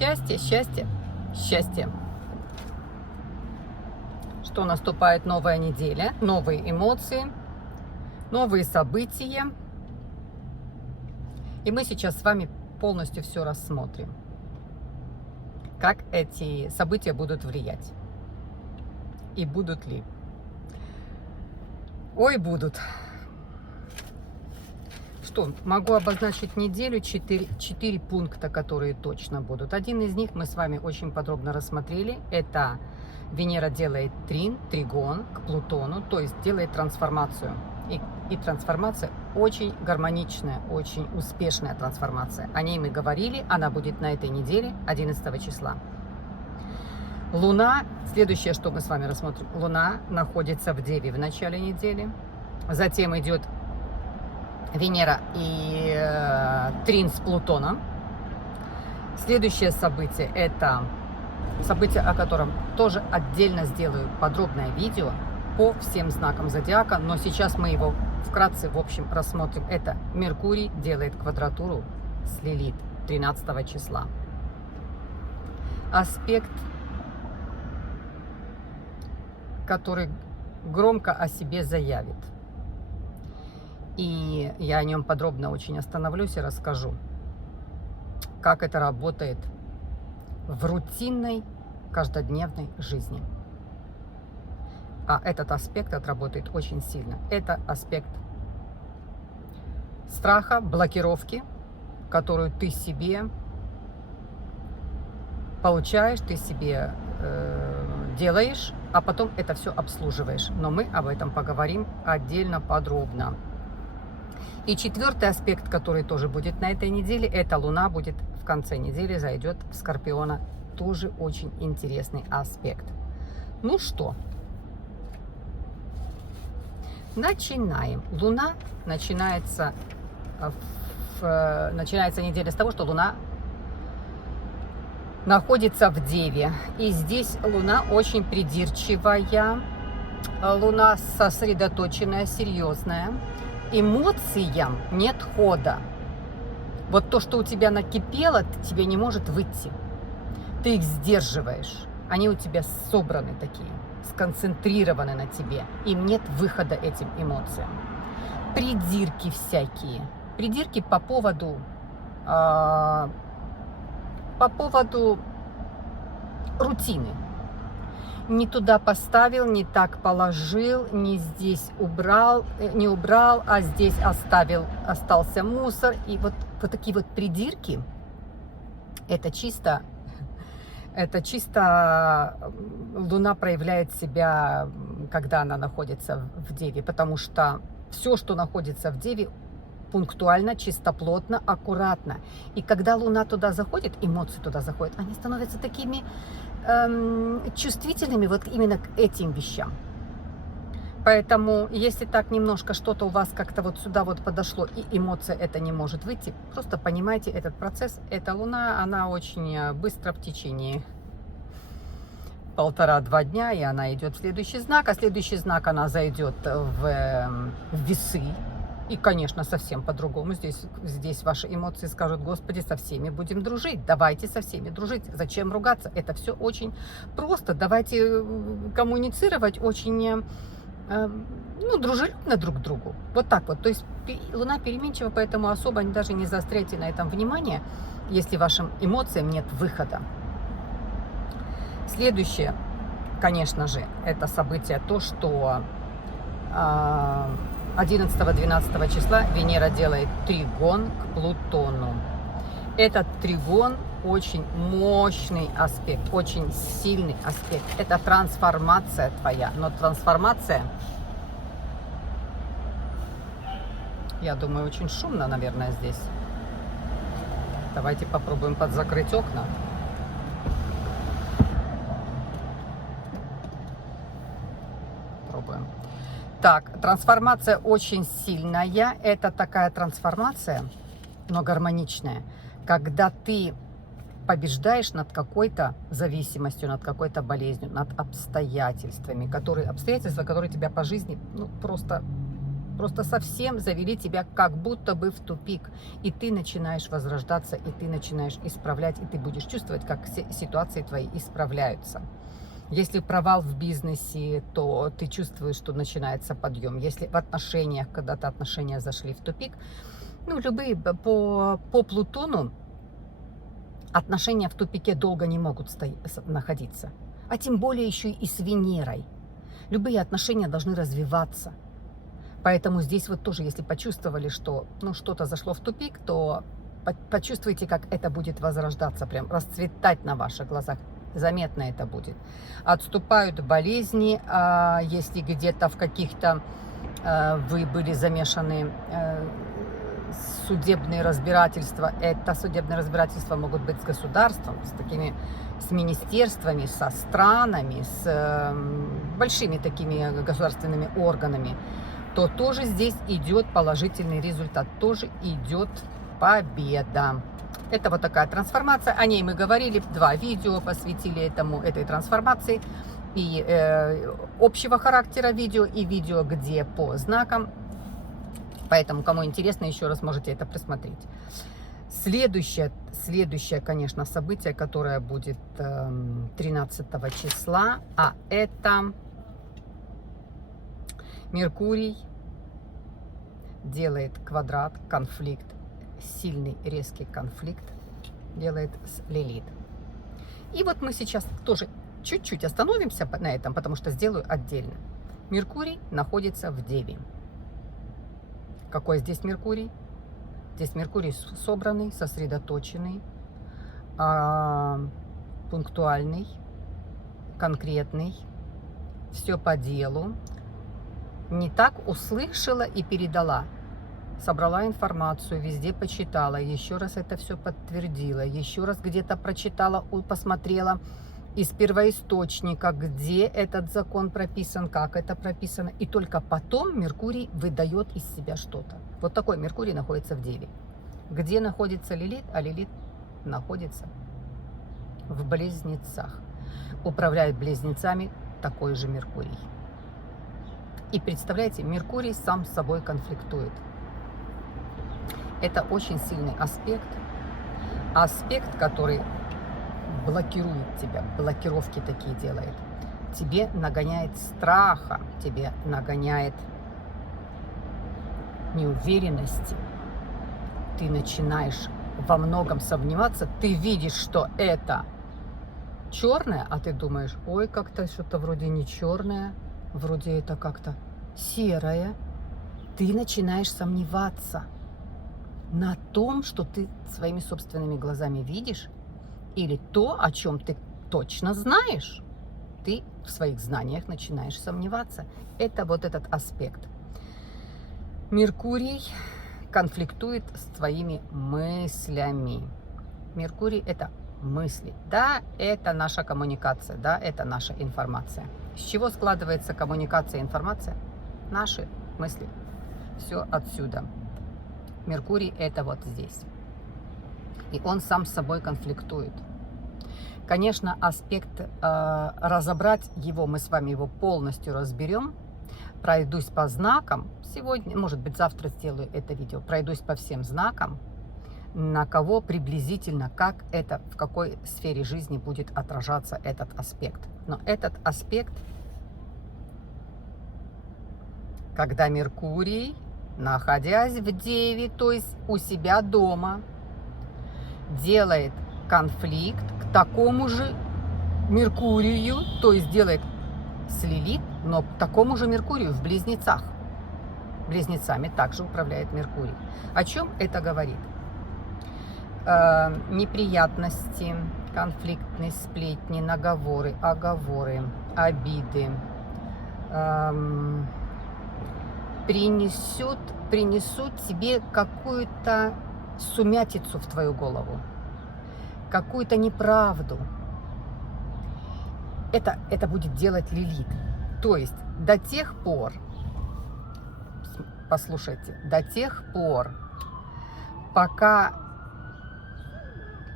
Счастье, счастье, счастье. Что наступает новая неделя, новые эмоции, новые события. И мы сейчас с вами полностью все рассмотрим. Как эти события будут влиять. И будут ли? Ой, будут. Что, могу обозначить неделю, 4 пункта, которые точно будут. Один из них мы с вами очень подробно рассмотрели. Это Венера делает тригон к Плутону, то есть делает трансформацию. И трансформация очень гармоничная, очень успешная трансформация. О ней мы говорили, она будет на этой неделе, 11 числа. Луна, следующее, что мы с вами рассмотрим, Луна находится в Деве в начале недели. Затем идет Венера и трин с Плутоном. Следующее событие, это событие, о котором тоже отдельно сделаю подробное видео по всем знакам зодиака, но сейчас мы его вкратце, в общем, рассмотрим. Это Меркурий делает квадратуру с Лилит 13 числа. Аспект, который громко о себе заявит. И я о нем подробно очень остановлюсь и расскажу, как это работает в рутинной каждодневной жизни. А этот аспект отработает очень сильно. Это аспект страха, блокировки, которую ты себе получаешь, ты себе делаешь, а потом это все обслуживаешь. Но мы об этом поговорим отдельно, подробно. И четвертый аспект, который тоже будет на этой неделе, это Луна будет в конце недели, зайдет в Скорпиона. Тоже очень интересный аспект. Ну что, начинаем. Луна начинается неделя с того, что Луна находится в Деве. И здесь Луна очень придирчивая. Луна сосредоточенная, серьезная. Эмоциям нет хода. Вот то, что у тебя накипело, тебе не может выйти. Ты их сдерживаешь. Они у тебя собраны такие, сконцентрированы на тебе. Им нет выхода этим эмоциям. Придирки всякие. Придирки по поводу рутины. Не туда поставил, не так положил, не здесь убрал, не убрал, а здесь остался мусор. И вот такие вот придирки, это чисто Луна проявляет себя, когда она находится в Деве, потому что все, что находится в Деве, пунктуально, чистоплотно, аккуратно. И когда Луна туда заходит, эмоции туда заходят, они становятся такими чувствительными вот именно к этим вещам. Поэтому, если так немножко что-то у вас как-то вот сюда вот подошло, и эмоция это не может выйти, просто понимайте этот процесс. Эта Луна, она очень быстро в течение 1,5-2 дня, и она идет в следующий знак, а следующий знак она зайдет в Весы. И, конечно, совсем по-другому. Здесь ваши эмоции скажут: Господи, со всеми будем дружить. Давайте со всеми дружить. Зачем ругаться? Это все очень просто. Давайте коммуницировать очень дружелюбно друг к другу. Вот так вот. То есть Луна переменчива, поэтому особо даже не заостряйте на этом внимание, если вашим эмоциям нет выхода. Следующее, конечно же, это событие, то, что 11-12 числа Венера делает тригон к Плутону. Этот тригон очень мощный аспект, очень сильный аспект. Это трансформация твоя. Но трансформация, я думаю, очень шумно, наверное, здесь. Давайте попробуем подзакрыть окна. Пробуем. Так, трансформация очень сильная. Это такая трансформация, но гармоничная, когда ты побеждаешь над какой-то зависимостью, над какой-то болезнью, над обстоятельствами, которые тебя по жизни просто Просто совсем завели тебя как будто бы в тупик. И ты начинаешь возрождаться, и ты начинаешь исправлять, и ты будешь чувствовать, как ситуации твои исправляются. Если провал в бизнесе, то ты чувствуешь, что начинается подъем. Если в отношениях, когда-то отношения зашли в тупик, ну, любые по Плутону отношения в тупике долго не могут находиться. А тем более еще и с Венерой. Любые отношения должны развиваться. Поэтому здесь вот тоже, если почувствовали, что ну, что-то зашло в тупик, то почувствуйте, как это будет возрождаться, прям расцветать на ваших глазах. Заметно это будет. Отступают болезни, если где-то в каких-то вы были замешаны судебные разбирательства. Это судебные разбирательства могут быть с государством, с министерствами, со странами, с большими такими государственными органами, то тоже здесь идет положительный результат, тоже идет победа. Это вот такая трансформация, о ней мы говорили, 2 видео посвятили этой трансформации, и общего характера видео, и видео, где по знакам. Поэтому, кому интересно, еще раз можете это просмотреть. Следующее, конечно, событие, которое будет 13 числа, а это Меркурий делает квадрат, конфликт, сильный резкий конфликт делает с Лилит. И вот мы сейчас тоже чуть-чуть остановимся на этом, потому что сделаю отдельно. Меркурий находится в Деве. Какой здесь Меркурий? Здесь Меркурий собранный, сосредоточенный, пунктуальный, конкретный, все по делу. Не так услышала и передала. Собрала информацию, везде почитала, еще раз это все подтвердила, еще раз где-то прочитала, посмотрела из первоисточника, где этот закон прописан, как это прописано. И только потом Меркурий выдает из себя что-то. Вот такой Меркурий находится в Деве. Где находится Лилит? А Лилит находится в Близнецах. Управляет Близнецами такой же Меркурий. И представляете, Меркурий сам с собой конфликтует. Это очень сильный аспект. Аспект, который блокирует тебя, блокировки такие делает. Тебе нагоняет страха, тебе нагоняет неуверенности. Ты начинаешь во многом сомневаться, ты видишь, что это черное, а ты думаешь, ой, как-то что-то вроде не черное, вроде это как-то серое. Ты начинаешь сомневаться на том, что ты своими собственными глазами видишь, или то, о чем ты точно знаешь. Ты в своих знаниях начинаешь сомневаться. Это вот этот аспект. Меркурий конфликтует с твоими мыслями. Меркурий – это мысли. Да, это наша коммуникация, да, это наша информация. С чего складывается коммуникация и информация? Наши мысли. Все отсюда. Меркурий – это вот здесь. И он сам с собой конфликтует. Конечно, аспект разобрать его, мы с вами его полностью разберем. Пройдусь по знакам. Сегодня, может быть, завтра сделаю это видео. Пройдусь по всем знакам, на кого приблизительно, как это, в какой сфере жизни будет отражаться этот аспект. Но этот аспект, когда Меркурий, находясь в Деве, то есть у себя дома, делает конфликт к такому же Меркурию, то есть делает с Лилит, но к такому же Меркурию в Близнецах. Близнецами также управляет Меркурий. О чем это говорит? Неприятности, конфликтные сплетни, наговоры, оговоры, обиды принесут тебе какую-то сумятицу в твою голову, какую-то неправду. Это будет делать Лилит. То есть до тех пор, послушайте, до тех пор, пока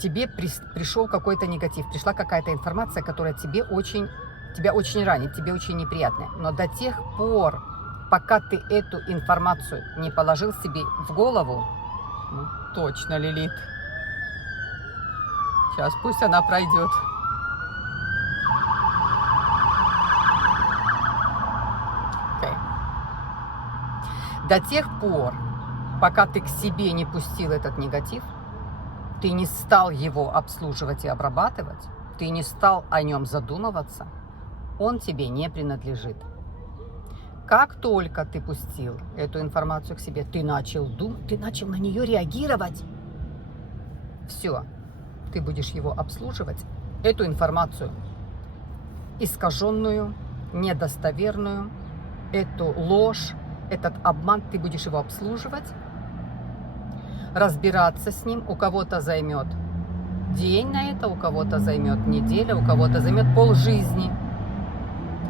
тебе пришел какой-то негатив, пришла какая-то информация, которая тебя очень ранит, тебе очень неприятная. Но до тех пор, пока ты эту информацию не положил себе в голову, ну, точно, Лилит. Сейчас пусть она пройдет. Okay. До тех пор, пока ты к себе не пустил этот негатив, ты не стал его обслуживать и обрабатывать, ты не стал о нем задумываться, он тебе не принадлежит. Как только ты пустил эту информацию к себе, ты начал думать, ты начал на нее реагировать, все, ты будешь его обслуживать, эту информацию искаженную, недостоверную, эту ложь, этот обман, ты будешь его обслуживать, разбираться с ним. У кого-то займет день на это, у кого-то займет неделя, у кого-то займет полжизни.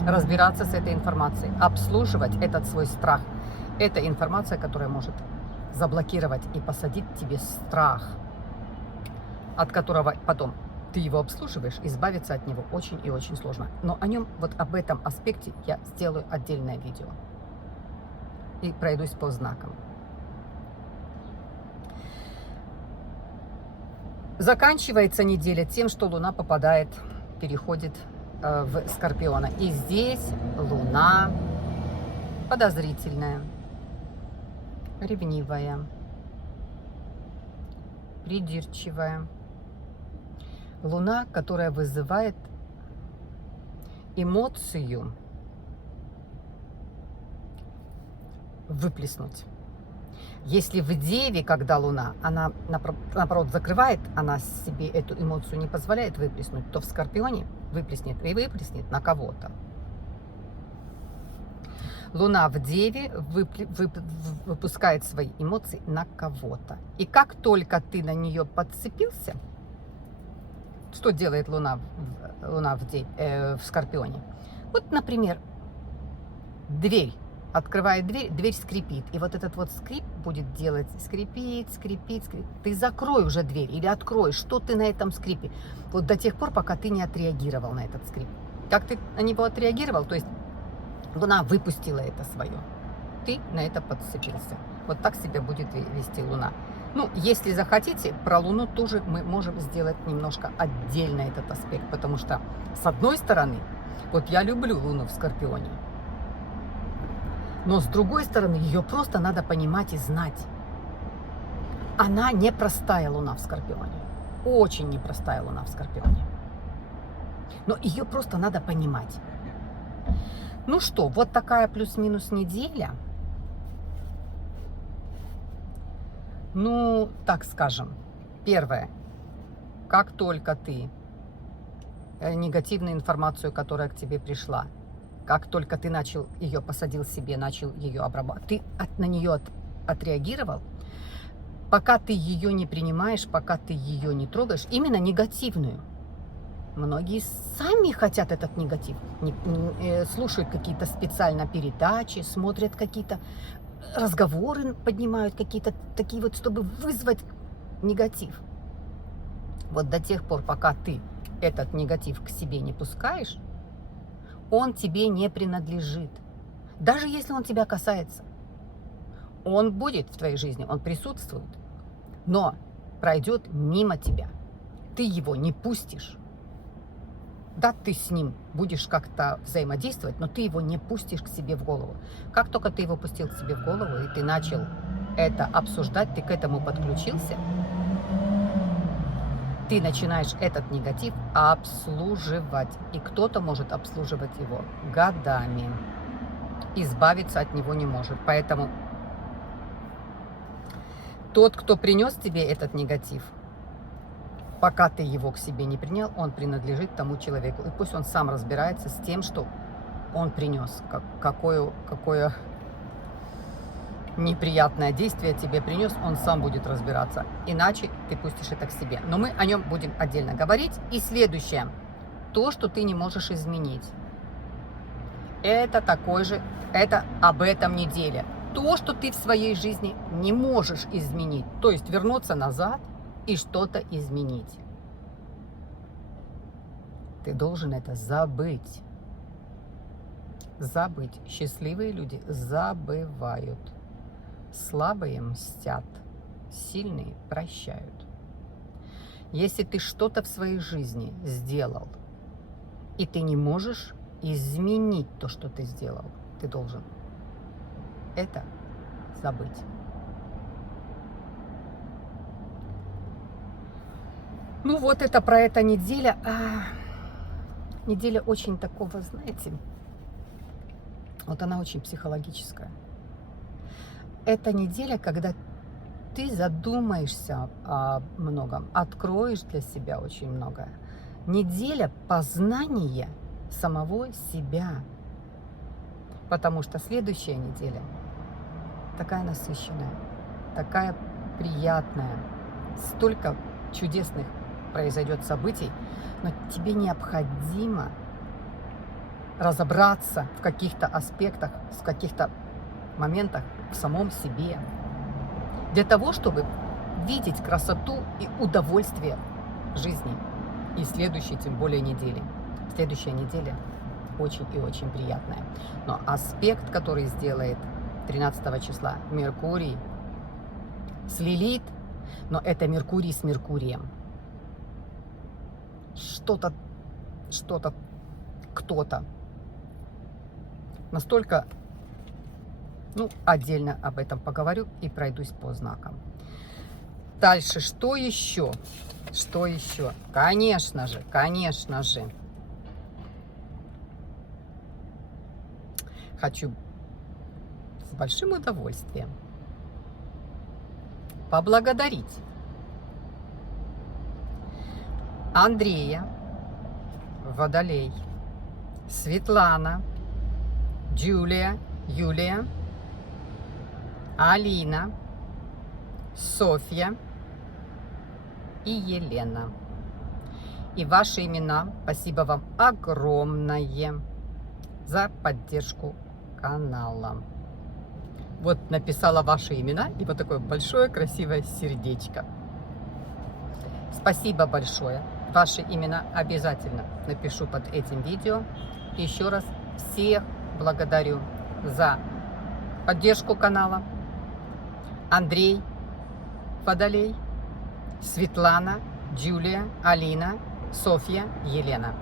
Разбираться с этой информацией, обслуживать этот свой страх. Это информация, которая может заблокировать и посадить тебе страх, от которого потом ты его обслуживаешь, избавиться от него очень и очень сложно. Но о нем, вот об этом аспекте я сделаю отдельное видео. И пройдусь по знакам. Заканчивается неделя тем, что Луна попадает, переходит в Скорпиона. И здесь Луна подозрительная, ревнивая, придирчивая. Луна, которая вызывает эмоцию выплеснуть. Если в Деве, когда Луна, она наоборот закрывает, она себе эту эмоцию не позволяет выплеснуть, то в Скорпионе выплеснет и выплеснет на кого-то. Луна в Деве выпускает свои эмоции на кого-то. И как только ты на нее подцепился, что делает Луна в Скорпионе? Вот, например, дверь. Открывает дверь, дверь скрипит. И вот этот вот скрип будет делать, скрипит. Ты закрой уже дверь или открой, что ты на этом скрипе. Вот до тех пор, пока ты не отреагировал на этот скрип. Как ты на него отреагировал, то есть Луна выпустила это свое. Ты на это подцепился. Вот так себя будет вести Луна. Ну, если захотите, про Луну тоже мы можем сделать немножко отдельно этот аспект. Потому что, с одной стороны, вот я люблю Луну в Скорпионе. Но с другой стороны, ее просто надо понимать и знать. Она непростая Луна в Скорпионе. Очень непростая Луна в Скорпионе. Но ее просто надо понимать. Ну что, вот такая плюс-минус неделя. Ну, так скажем. Первое. Как только ты негативную информацию, которая к тебе пришла, как только ты начал ее, посадил себе, начал ее обрабатывать, ты на нее отреагировал, пока ты ее не принимаешь, пока ты ее не трогаешь, именно негативную. Многие сами хотят этот негатив, слушают какие-то специально передачи, смотрят какие-то разговоры, поднимают какие-то такие вот, чтобы вызвать негатив. Вот до тех пор, пока ты этот негатив к себе не пускаешь, он тебе не принадлежит. Даже если он тебя касается. Он будет в твоей жизни, он присутствует, но пройдет мимо тебя. Ты его не пустишь. Да, ты с ним будешь как-то взаимодействовать, но ты его не пустишь к себе в голову. Как только ты его пустил к себе в голову, и ты начал это обсуждать, ты к этому подключился, ты начинаешь этот негатив обслуживать. И кто-то может обслуживать его годами. Избавиться от него не может. Поэтому тот, кто принес тебе этот негатив, пока ты его к себе не принял, он принадлежит тому человеку. И пусть он сам разбирается с тем, что он принес. Какое неприятное действие тебе принес, он сам будет разбираться. Иначе ты пустишь это к себе. Но мы о нем будем отдельно говорить. И следующее. То, что ты не можешь изменить. Это об этом неделе. То, что ты в своей жизни не можешь изменить. То есть вернуться назад и что-то изменить. Ты должен это забыть. забыть. Счастливые люди забывают. Слабые мстят, сильные прощают. Если ты что-то в своей жизни сделал, и ты не можешь изменить то, что ты сделал, ты должен это забыть. Ну вот это про эта неделя. Неделя очень такого, знаете, вот она очень психологическая. Это неделя, когда ты задумаешься о многом, откроешь для себя очень многое. Неделя познания самого себя. Потому что следующая неделя такая насыщенная, такая приятная, столько чудесных произойдет событий, но тебе необходимо разобраться в каких-то аспектах, в каких-то моментах в самом себе. Для того, чтобы видеть красоту и удовольствие жизни. И следующей, тем более, недели. Следующая неделя очень и очень приятная. Но аспект, который сделает 13 числа Меркурий с Лилит, но это Меркурий с Меркурием. Что-то, кто-то. Настолько, отдельно об этом поговорю и пройдусь по знакам. Дальше, что еще? Что еще? Конечно же. Хочу с большим удовольствием поблагодарить Андрея, Водолей, Светлана, Юлия, Алина, Софья и Елена. И ваши имена. Спасибо вам огромное за поддержку канала. Вот написала ваши имена и вот такое большое красивое сердечко. Спасибо большое. Ваши имена обязательно напишу под этим видео. Еще раз всех благодарю за поддержку канала. Андрей, Водолей, Светлана, Юлия, Алина, Софья, Елена.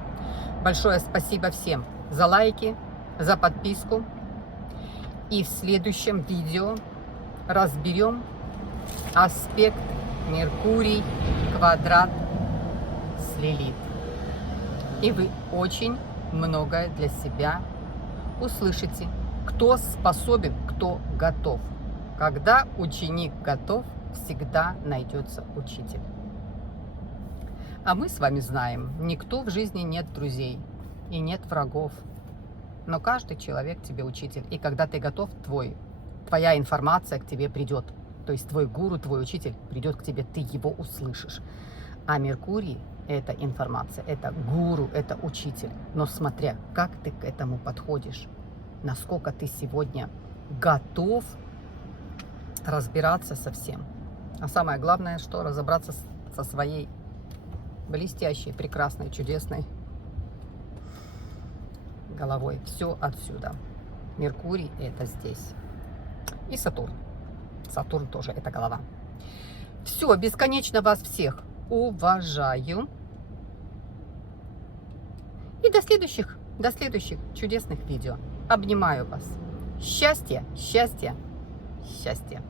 Большое спасибо всем за лайки, за подписку. И в следующем видео разберем аспект Меркурий квадрат с Лилит. И вы очень многое для себя услышите. Кто способен, кто готов. Когда ученик готов, всегда найдется учитель. А мы с вами знаем, никто в жизни нет друзей и нет врагов. Но каждый человек тебе учитель. И когда ты готов, твоя информация к тебе придет. То есть твой гуру, твой учитель придет к тебе, ты его услышишь. А Меркурий – это информация, это гуру, это учитель. Но смотря, как ты к этому подходишь, насколько ты сегодня готов разбираться со всем. А самое главное, что разобраться со своей блестящей, прекрасной, чудесной головой. Все отсюда. Меркурий – это здесь. И Сатурн. Сатурн тоже – это голова. Все, бесконечно вас всех уважаю. И до следующих чудесных видео. Обнимаю вас. Счастья, счастья, счастья.